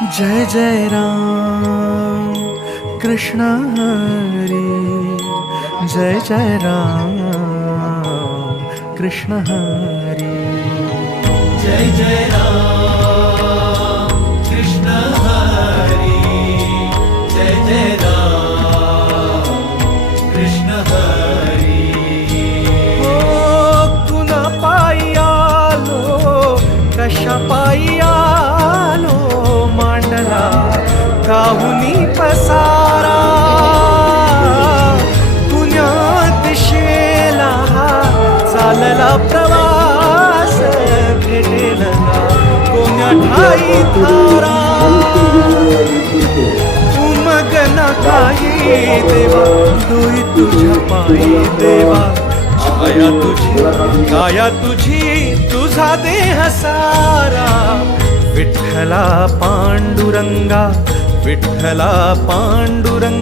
जय जय राम कृष्ण हरी, जय जय राम कृष्ण हरी, जय जय राम कृष्ण हरी, जय जय राम कृष्ण हरी। ओ कुणा पायी आलो, कशा पायी आलो, मांडला काहुनी पसारा, कुण्या दिशेला चालला प्रवास, भेटेल का कोण्या ठाई थारा, उमगना काही देवा, दोई तुझ्या पायी देवा, छाया तुझी काया तुझी, तुझा देह सारा, विठ्ठला पांडुरंगा, विठ्ठला पांडुरंगा।